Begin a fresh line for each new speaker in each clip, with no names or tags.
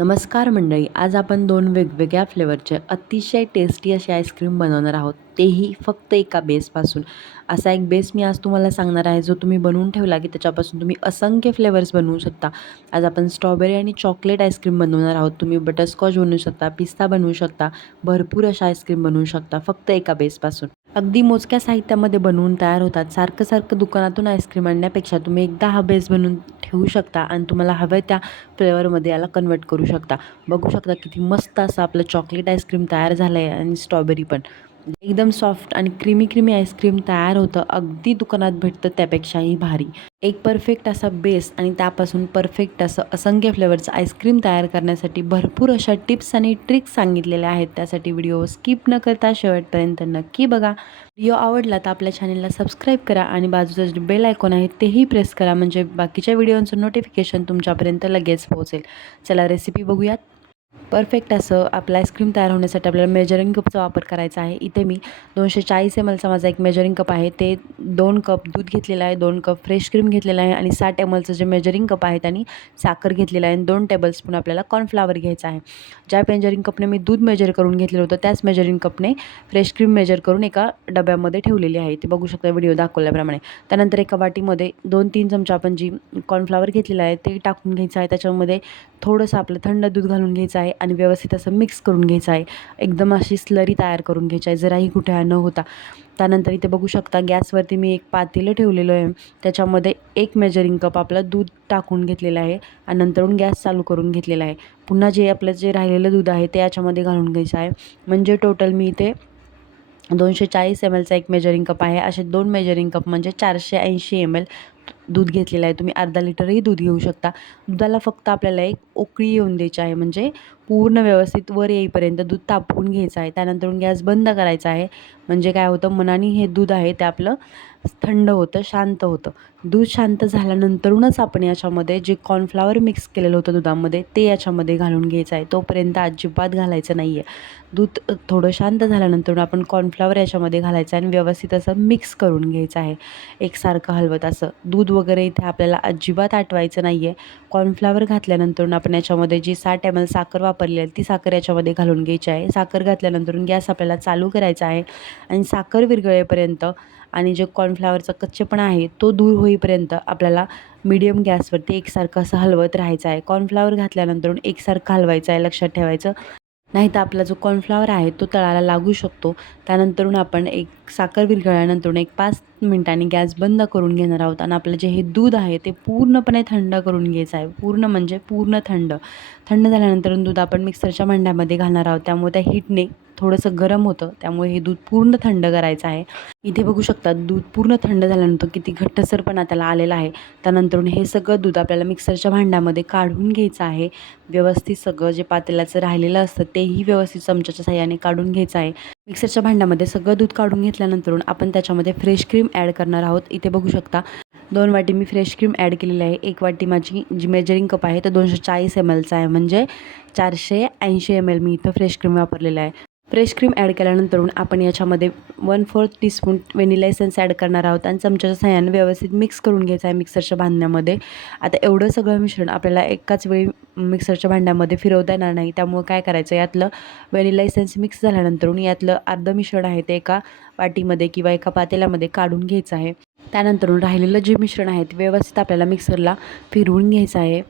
नमस्कार मंडळी आज आपण दोन वेगवेगळ्या फ्लेवरचे अतिशय टेस्टी असे आईस्क्रीम बनवणार आहोत. तेही फक्त एका बेसपासून असा एक बेस मी आज तुम्हाला सांगणार आहे जो तुम्ही बनवून ठेवला की त्याच्यापासून तुम्ही असंख्य फ्लेवर्स बनवू शकता. आज आपण स्ट्रॉबेरी आणि चॉकलेट आईस्क्रीम बनवणार आहोत. तुम्ही बटरस्कॉच बनवू शकता पिस्ता बनवू शकता भरपूर अशा आईस्क्रीम बनवू शकता फक्त एका बेसपासून अगदी मोजक्या साहित्यामध्ये बनवून तयार होतात. सारखं सारखं दुकानातून आईस्क्रीम आणण्यापेक्षा तुम्ही एकदा हा बेस बनवून ठेवू शकता आणि तुम्हाला हव्या त्या फ्लेवरमध्ये याला कन्वर्ट करू शकता. बघू शकता किती मस्त असं आपलं चॉकलेट आईस्क्रीम तयार झालं आहे आणि स्ट्रॉबेरी पण. एकदम सॉफ्ट आणि क्रीमी क्रीमी आईस्क्रीम तयार होतं. अगदी दुकानात भेटतं त्यापेक्षाही भारी. एक परफेक्ट असा बेस आणि त्यापासून परफेक्ट असं असंख्य फ्लेवरचं आईस्क्रीम तयार करण्यासाठी भरपूर अशा टिप्स आणि ट्रिक्स सांगितलेल्या आहेत. त्यासाठी व्हिडिओ स्किप न करता शेवटपर्यंत नक्की बघा. व्हिडिओ आवडला तर आपल्या चॅनलला सबस्क्राईब करा आणि बाजूचं जे बेल आयकॉन आहे तेही प्रेस करा. म्हणजे बाकीच्या व्हिडिओचं नोटिफिकेशन तुमच्यापर्यंत लगेच पोहोचेल. चला रेसिपी बघूयात. परफेक्ट असं आपलं आईस्क्रीम तयार होण्यासाठी आपल्याला मेजरिंग कपचा वापर करायचा आहे. इथे मी दोनशे चाळीस एम एलचा माझा एक मेजरिंग कप आहे. ते दोन कप दूध घेतलेलं आहे दोन कप फ्रेश क्रीम घेतलेलं आहे आणि साठ एम एलचं जे मेजरिंग कप आहे त्यांनी साखर घेतलेलं आहे आणि दोन टेबलस्पून आपल्याला कॉर्नफ्लावर घ्यायचं आहे. ज्या मेजरिंग कपने मी दूध मेजर करून घेतलेलं होतं त्याच मेजरिंग कपने फ्रेश क्रीम मेजर करून एका डब्यामध्ये ठेवलेली आहे. ते बघू शकता व्हिडिओ दाखवल्याप्रमाणे. त्यानंतर एका वाटीमध्ये दोन तीन चमचा आपण जी कॉर्नफ्लावर घेतलेलं आहे ते टाकून घ्यायचं आहे. त्याच्यामध्ये थोडंसं आपलं थंड दूध घालून घ्यायचं आहे. आणि व्यवस्थित असं मिक्स करून घ्यायचं आहे. एकदम अशी स्लरी तयार करून घ्यायची आहे. जराही कुठे न होता. त्यानंतर इथे बघू शकता गॅसवरती मी एक पातेलं ठेवलेलं आहे. त्याच्यामध्ये एक मेजरिंग कप आपलं दूध टाकून घेतलेलं आहे आणि नंतरून गॅस चालू करून घेतलेला आहे. पुन्हा जे आपलं जे राहिलेलं दूध आहे ते याच्यामध्ये घालून घ्यायचं आहे. म्हणजे टोटल मी इथे दोनशे चाळीस एम एलचा एक मेजरिंग कप आहे. असे दोन मेजरिंग कप म्हणजे चारशे ऐंशी एम एल दूध घेतलेलं आहे. तुम्ही अर्धा लिटरही दूध घेऊ शकता. दुधाला फक्त आपल्याला एक उकळी येऊन द्यायची आहे. म्हणजे पूर्ण व्यवस्थित वर येईपर्यंत दूध तापवून घ्यायचं आहे. त्यानंतर गॅस बंद करायचा आहे. म्हणजे काय होतं? मनाने हे दूध आहे ते आपलं थंड होतं शांत होतं. दूध शांत झाल्यानंतरूनच आपण याच्यामध्ये जे कॉर्नफ्लावर मिक्स केलेलं होतं दुधामध्ये ते याच्यामध्ये घालून घ्यायचं आहे. तोपर्यंत अजिबात घालायचं नाही आहे दूध थोडं शांत झाल्यानंतर आपण कॉर्नफ्लावर याच्यामध्ये घालायचं आहे आणि व्यवस्थित असं मिक्स करून घ्यायचं आहे. एकसारखं हलवत असं. दूध वगैरे इथे आपल्याला अजिबात आटवायचं नाही आहे कॉर्नफ्लावर घातल्यानंतर आपण याच्यामध्ये जी साठ एम एल साखर वापरली आहे ती साखर याच्यामध्ये घालून घ्यायची आहे. साखर घातल्यानंतर गॅस आपल्याला चालू करायचा आहे आणि साखर विरघळेपर्यंत आणि जे कॉर्नफ्लावरचा कच्चेपणा आहे तो दूर होईपर्यंत आपल्याला मीडियम गॅसवरती एकसारखं असं हलवत राहायचं आहे. कॉर्नफ्लावर घातल्यानंतर एकसारखं हलवायचं आहे लक्षात ठेवायचं. नाही तर आपला जो कॉर्नफ्लावर आहे तो तळाला लागू शकतो. त्यानंतरून आपण एक साखर विरघळल्यानंतर एक पाच मिनटांनी गॅस बंद करून घेणार आहोत. आणि आपलं जे हे दूध आहे ते पूर्णपणे थंड करून घ्यायचं आहे. पूर्ण म्हणजे पूर्ण थंड. थंड झाल्यानंतर दूध आपण मिक्सरच्या भांड्यामध्ये घालणार आहोत. त्यामुळे त्या हीटने थोडंसं गरम होतं त्यामुळे हे दूध पूर्ण थंड करायचं आहे. इथे बघू शकता दूध पूर्ण थंड झाल्यानंतर किती घट्टसरपणा त्याला आलेला आहे. त्यानंतर हे सगळं दूध आपल्याला मिक्सरच्या भांड्यामध्ये काढून घ्यायचं आहे. व्यवस्थित सगळं जे पातेल्याचं राहिलेलं असतं तेही व्यवस्थित चमच्याच्या साह्याने काढून घ्यायचं आहे. मिक्सरच्या भांड्यामध्ये सगळं दूध काढून घेतल्यानंतर आपण त्याच्यामध्ये फ्रेश क्रीम ॲड करणार आहोत. इथे बघू शकता दोन वाटी मी फ्रेश क्रीम ॲड केलेली आहे. एक वाटी माझी जी मेजरिंग कप आहे तर दोनशे चाळीस एम एलचा आहे. म्हणजे चारशे ऐंशी एम एल मी इथं फ्रेश क्रीम वापरलेलं आहे. फ्रेश क्रीम ॲड केल्यानंतर आपण याच्यामध्ये one fourth teaspoon vanilla essence add करणार आहोत आणि चमच्याच्या सहाय्याने व्यवस्थित मिक्स करून घ्यायचं आहे मिक्सरच्या भांड्यामध्ये. आता एवढं सगळं मिश्रण आपल्याला एकाच वेळी मिक्सरच्या भांड्यामध्ये फिरवता येणार नाही. त्यामुळे काय करायचं यातलं व्हॅनिला एसेन्स मिक्स झाल्यानंतर यातलं अर्धं मिश्रण आहे ते एका वाटीमध्ये किंवा एका पातेल्यामध्ये काढून घ्यायचं आहे. त्यानंतर राहिलेलं जे मिश्रण आहे ते व्यवस्थित आपल्याला मिक्सरला फिरवून घ्यायचं आहे.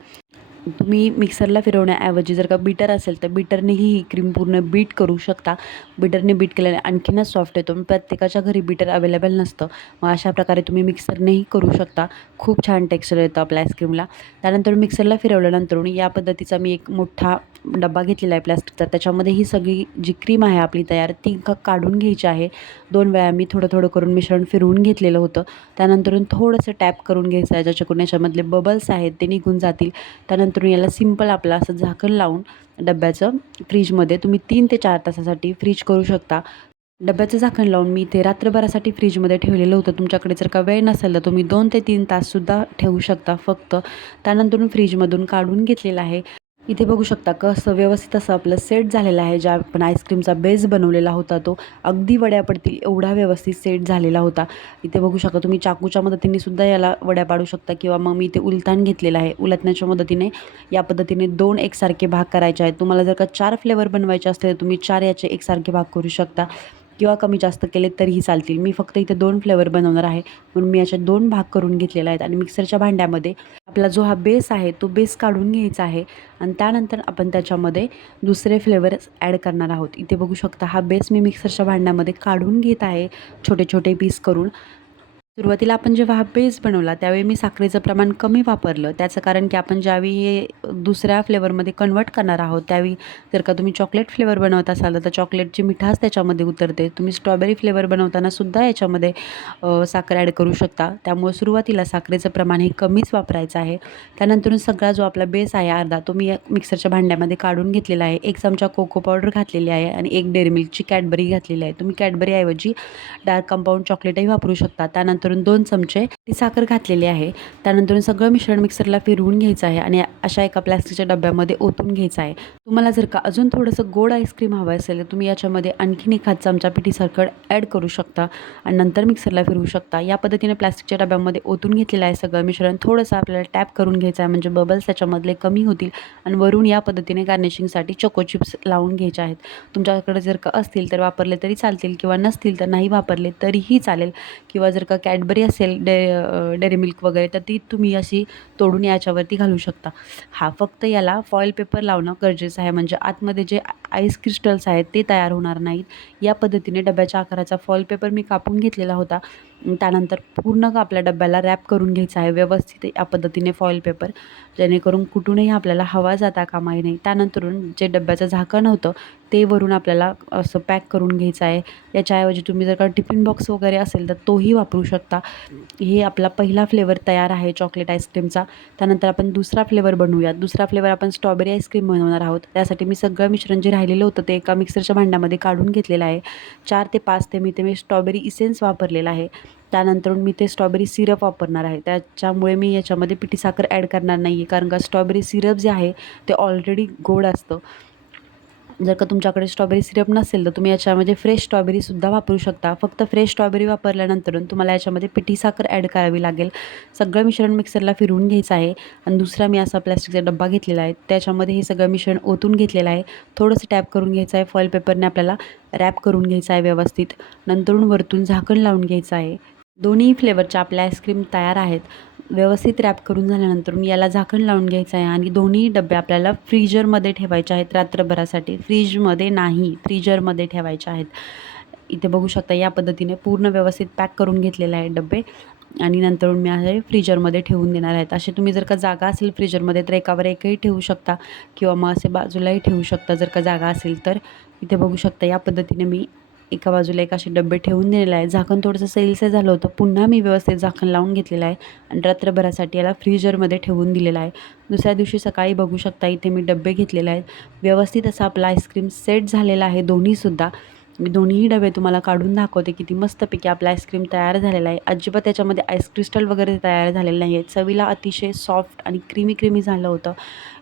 तुम्ही मिक्सरला फिरवण्याऐवजी जर का बीटर असेल तर बीटरनेही ही क्रीम पूर्ण बीट करू शकता. बीटरने बीट केल्याने आणखीनच सॉफ्ट येतो. प्रत्येकाच्या घरी बीटर अवेलेबल नसतं. मग अशा प्रकारे तुम्ही मिक्सरनेही करू शकता. खूप छान टेक्स्चर येतं आपल्या आईस्क्रीमला त्यानंतर मिक्सरला फिरवल्यानंतर या पद्धतीचा मी एक मोठा डब्बा घेतलेला आहे प्लॅस्टिकचा त्याच्यामध्ये ही सगळी जी क्रीम आहे आपली तयार ती काढून घ्यायची आहे. दोन वेळा मी थोडं थोडं करून मिश्रण फिरवून घेतलेलं होतं. त्यानंतरून थोडंसं टॅप करून घ्यायचं आहे ज्याच्याकडून याच्यामधले बबल्स आहेत ते निघून जातील. त्यानंतर याला सिंपल आपलं असं झाकण लावून डब्याचं फ्रीजमध्ये तुम्ही तीन ते चार तासासाठी फ्रीज करू शकता. डब्याचं झाकण लावून मी इथे रात्रभरासाठी फ्रीजमध्ये ठेवलेलं होतं. तुमच्याकडे जर का वेळ नसेल तर तुम्ही दोन ते तीन ताससुद्धा ठेवू शकता फक्त. त्यानंतरून फ्रीजमधून काढून घेतलेलं आहे. इथे बघू शकता कसं व्यवस्थित असं आपलं सेट झालेलं आहे. ज्या आपण आईस्क्रीमचा बेस बनवलेला होता तो अगदी वड्या पडतील एवढा व्यवस्थित सेट झालेला होता. इथे बघू शकता तुम्ही चाकूच्या मदतीने सुद्धा याला वड्या पाडू शकता किंवा मग मी इथे उलतान घेतलेलं आहे. उलटण्याच्या मदतीने या पद्धतीने दोन एकसारखे भाग करायचे आहेत. तुम्हाला जर का चार फ्लेवर बनवायचे असतील तर तुम्ही चार याचे एकसारखे भाग करू शकता. किंवा कमी जास्त केले तरीही चालतील. मी फक्त इथे दोन फ्लेवर बनवणार आहे. म्हणून मी अशा दोन भाग करून घेतलेले आहेत आणि मिक्सरच्या भांड्यामध्ये आपला जो हा बेस आहे तो बेस काढून घ्यायचा आहे आणि त्यानंतर आपण त्याच्यामध्ये दुसरे फ्लेवर ॲड करणार आहोत. इथे बघू शकता हा बेस मी मिक्सरच्या भांड्यामध्ये काढून घेत आहे. छोटे छोटे पीस करून. सुरुवातीला आपण जेव्हा हा बेस बनवला त्यावेळी मी साखरेचं प्रमाण कमी वापरलं. त्याचं कारण की आपण ज्यावेळी हे दुसऱ्या फ्लेवरमध्ये कन्वर्ट करणार आहोत त्यावेळी जर का तुम्ही चॉकलेट फ्लेवर बनवत असाल तर चॉकलेटची मिठास त्याच्यामध्ये उतरते. तुम्ही स्ट्रॉबेरी फ्लेवर बनवताना सुद्धा याच्यामध्ये साखर ॲड करू शकता. त्यामुळे सुरुवातीला साखरेचं प्रमाण हे कमीच वापरायचं आहे. त्यानंतरून सगळा जो आपला बेस आहे अर्धा तो मी मिक्सरच्या भांड्यामध्ये काढून घेतलेला आहे. एक चमचा कोको पावडर घातलेली आहे आणि एक डेअरी मिल्कची कॅडबरी घातलेली आहे. तुम्ही कॅडबरीऐवजी डार्क कंपाऊंड चॉकलेटही वापरू शकता. त्यानंतर त्यानंतरून दोन चमचे ती साखर घातलेली आहे. त्यानंतर सगळं मिश्रण मिक्सरला फिरवून घ्यायचं आहे आणि अशा एका प्लॅस्टिकच्या डब्यामध्ये ओतून घ्यायचं आहे. तुम्हाला जर का अजून थोडंसं गोड आईस्क्रीम हवं असेल तर तुम्ही याच्यामध्ये आणखीन एखाद चमचा पिठी साखर ॲड करू शकता आणि नंतर मिक्सरला फिरवू शकता. या पद्धतीने प्लॅस्टिकच्या डब्यामध्ये ओतून घेतलेलं आहे सगळं मिश्रण. थोडंसं आपल्याला टॅप करून घ्यायचं आहे म्हणजे बबल्स त्याच्यामधले कमी होतील आणि वरून या पद्धतीने गार्निशिंगसाठी चोको चिप्स लावून घ्यायचे आहेत. तुमच्याकडे जर का असतील तर वापरले तरी चालतील किंवा नसतील तर नाही वापरले तरीही चालेल. किंवा जर का कॅडबरी असेल डे डेअरी मिल्क वगैरे तर ती तुम्ही अशी तोडून याच्यावरती घालू शकता. हा फक्त याला फॉईल पेपर लावणं गरजेचं आहे. म्हणजे आतमध्ये जे आईस क्रिस्टल्स आहेत ते तयार होणार नाहीत. या पद्धतीने डब्याच्या आकाराचा फॉईल पेपर मी कापून घेतलेला होता. त्यानंतर पूर्ण आपल्या डब्याला रॅप करून घ्यायचा आहे व्यवस्थित या पद्धतीने फॉईल पेपर जेणेकरून कुठूनही आपल्याला हवा जाता कामा नाही. त्यानंतरून जे डब्याचं झाकण होतं ते वरून आपल्याला असं पॅक करून घ्यायचं आहे. याच्याऐवजी तुम्ही जर का टिफिन बॉक्स वगैरे असेल तर तोही वापरू शकता. हे आपला पहिला फ्लेवर तयार आहे चॉकलेट आईस्क्रीमचा त्यानंतर आपण दुसरा फ्लेवर बनवूयात. दुसरा फ्लेवर आपण स्ट्रॉबेरी आईस्क्रीम बनवणार आहोत. त्यासाठी मी सगळं मिश्रण जे राहिलेलं होतं ते एका मिक्सरच्या भांड्यामध्ये काढून घेतलेलं आहे. चार ते पाच ते मी ते मी स्ट्रॉबेरी इसेन्स वापरलेला आहे. त्यानंतर मी ते स्ट्रॉबेरी सिरप वापरणार आहे. त्याच्यामुळे मी याच्यामध्ये पिठी साखर ॲड करणार नाही आहे कारण का स्ट्रॉबेरी सिरप जे आहे ते ऑलरेडी गोड असतं. जर का तुमच्याकडे स्ट्रॉबेरी सिरप नसेल तर तुम्ही याच्यामध्ये फ्रेश स्ट्रॉबेरीसुद्धा वापरू शकता. फक्त फ्रेश स्ट्रॉबेरी वापरल्यानंतर तुम्हाला याच्यामध्ये पिठी साखर ॲड करावी लागेल. सगळं मिश्रण मिक्सरला फिरवून घ्यायचं आहे. आणि दुसरा मी असा प्लॅस्टिकचा डब्बा घेतलेला आहे. त्याच्यामध्ये हे सगळं मिश्रण ओतून घेतलेलं आहे. थोडंसं टॅप करून घ्यायचं आहे. फॉईल पेपरने आपल्याला रॅप करून घ्यायचं आहे व्यवस्थित. नंतरून वरतून झाकण लावून घ्यायचं आहे. दोन्ही फ्लेवरच्या आपल्या आईस्क्रीम तयार आहेत. व्यवस्थित रॅप करून झाल्यानंतर याला झाकण लावून घ्यायचं आहे आणि दोन्ही डबे आपल्याला फ्रीजरमध्ये ठेवायचे आहेत रात्रभरासाठी. फ्रीजमध्ये नाही फ्रीजरमध्ये ठेवायचे आहेत. इथे बघू शकता या पद्धतीने पूर्ण व्यवस्थित पॅक करून घेतलेले आहे डबे. आणि नंतर मी असे फ्रीजरमध्ये ठेवून देणार आहेत. असे तुम्ही जर का जागा असेल फ्रीजरमध्ये तर एकावर एकही ठेवू शकता किंवा मग असे बाजूलाही ठेवू शकता जर का जागा असेल तर. इथे बघू शकता या पद्धतीने मी एका बाजूला एक असे डबे ठेवून दिलेले आहे झाकण थोडंसं सैलसे झालं होतं. पुन्हा मी व्यवस्थित झाकण लावून घेतलेलं आहे आणि रात्रभरासाठी याला फ्रीजरमध्ये ठेवून दिलेलं आहे. दुसऱ्या दिवशी सकाळी बघू शकता इथे मी डबे घेतलेले आहेत. व्यवस्थित असा आपला आईस्क्रीम सेट झालेला आहे दोन्हीसुद्धा मी दोन्हीही डबे तुम्हाला काढून दाखवते. किती मस्तपैकी आपला आईस्क्रीम तयार झालेला आहे. अजिबात त्याच्यामध्ये आईस क्रिस्टल वगैरे तयार झालेलं नाही आहे. चवीला अतिशय सॉफ्ट आणि क्रीमी क्रीमी झालं होतं.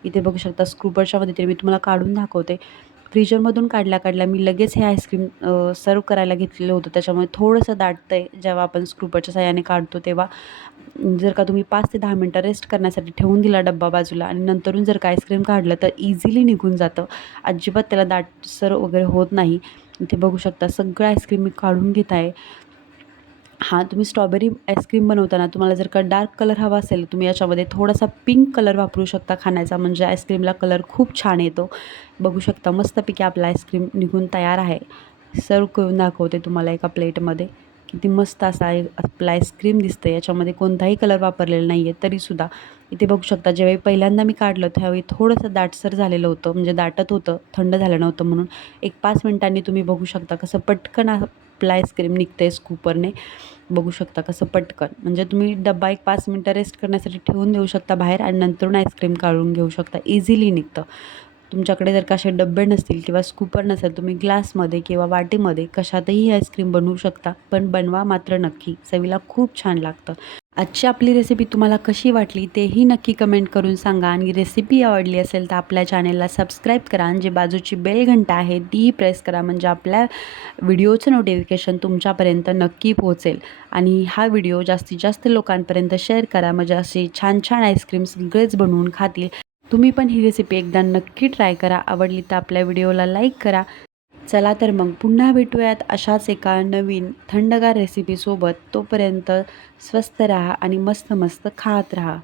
इथे बघू शकता स्क्रूबरच्या मदतीने मी तुम्हाला काढून दाखवते. फ्रीजरमधून काढला काढल्या मी लगेच हे आईस्क्रीम सर्व करायला घेतलेलं होतं. त्याच्यामुळे थोडंसं दाटतं आहे जेव्हा आपण स्क्रूपरच्या साह्याने काढतो तेव्हा. जर का तुम्ही पाच ते दहा मिनटं रेस्ट करण्यासाठी ठेवून दिला डब्बा बाजूला आणि नंतरून जर का आईस्क्रीम काढलं तर इझिली निघून जातं. अजिबात त्याला दाटसर वगैरे होत नाही. इथे बघू शकता सगळं आईस्क्रीम मी काढून घेत आहे. हां तुम्ही स्ट्रॉबेरी आईस्क्रीम बनवताना तुम्हाला जर का डार्क कलर हवा असेल तुम्ही याच्यामध्ये थोडासा पिंक कलर वापरू शकता खाण्याचा. म्हणजे आईस्क्रीमला कलर खूप छान येतो. बघू शकता मस्तपैकी आपला आईस्क्रीम निघून तयार आहे. सर्व करून दाखवते तुम्हाला एका प्लेटमध्ये किती मस्त असा आपला आईस्क्रीम दिसतं याच्यामध्ये कोणताही कलर वापरलेला नाही आहे तरीसुद्धा. इथे बघू शकता ज्यावेळी पहिल्यांदा मी काढलं त्यावेळी थोडंसं दाटसर झालेलं होतं. म्हणजे दाटत होतं थंड झालं नव्हतं म्हणून. एक पाच मिनटांनी तुम्ही बघू शकता कसं पटकन आपलं आईस्क्रीम निघतं आहे स्कूपरने बघू शकता कसं पटकन. म्हणजे तुम्ही डब्बा एक पाच मिनटं रेस्ट करण्यासाठी ठेवून देऊ शकता बाहेर आणि नंतरून आईस्क्रीम काढून घेऊ शकता. इझिली निघतं. तुमच्याकडे जर का असे डब्बे नसतील किंवा स्कूपर नसेल तुम्ही ग्लासमध्ये किंवा वाटीमध्ये कशातही आईस्क्रीम बनवू शकता. पण बनवा मात्र नक्की. चवीला खूप छान लागतं.
आजची आपली रेसिपी तुम्हाला कशी वाटली तेही नक्की कमेंट करून सांगा. आणि रेसिपी आवडली असेल तर आपल्या चॅनेलला सबस्क्राईब करा. आणि जे बाजूची बेल घंटा आहे तीही प्रेस करा. म्हणजे आपल्या व्हिडिओचं नोटिफिकेशन तुमच्यापर्यंत नक्की पोहोचेल. आणि हा व्हिडिओ जास्तीत जास्त लोकांपर्यंत शेअर करा. म्हणजे असे छान छान आईस्क्रीम सगळेच बनवून खातील. तुम्ही पण ही रेसिपी एकदा नक्की ट्राय करा. आवडली तर आपल्या व्हिडिओला लाईक करा. चला तर मग पुन्हा भेटूयात अशाच एका नवीन थंडगार रेसिपीसोबत तोपर्यंत स्वस्त राहा आणि मस्त मस्त खात राहा.